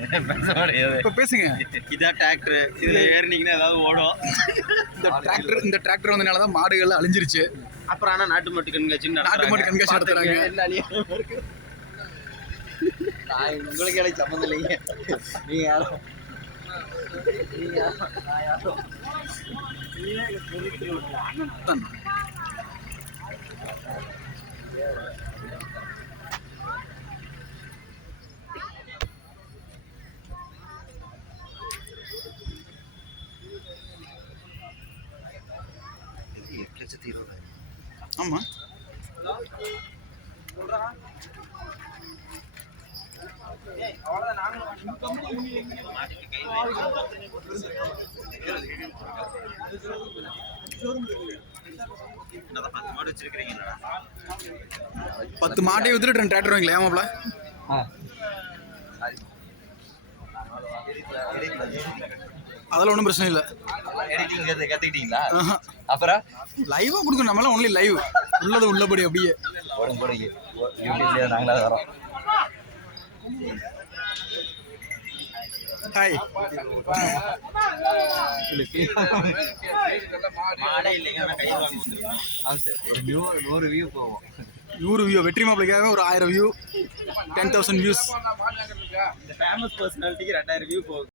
இப்போ பேசுங்க. இதான் டிராக்டர். இதுல ஏறினீங்கன்னா ஏதாவது ஓடும். இந்த டிராக்டர் வந்தனால தான் மாடுகள் அழிஞ்சிருச்சு. அப்புறம் ஆனா நாட்டு மாட்டு கண்காட்சி நடத்துறாங்க. உங்களுக்கு எனக்கு சம்மந்தம் இல்லைங்க. நீங்க யாரும் ஆமா. பத்து மாட்டை வித்துட்டு டிராக்டர் வாங்கல ஏமாப்ல. அதெல்லாம் ஒன்றும் பிரச்சனை இல்லை. எடிட்டிங் கத்துக்கிட்டீங்களா? அப்புறம் லைவா கொடுக்கணும். நம்மளாம் ஒன்லி லைவ் உள்ளது உள்ளபடி அப்படியே போடுங்க. யூடியூப்ல நாங்களா வரோம். ஹாய். ஒரு 100 வியூ போவோம். 100 வியூ வெற்றி மாப்பிளைக்காக ஒரு 1000 வியூ 10,000 வியூஸ். ஃபேமஸ் பர்சனாலிட்டிக்கு 2000 வியூ போகும்.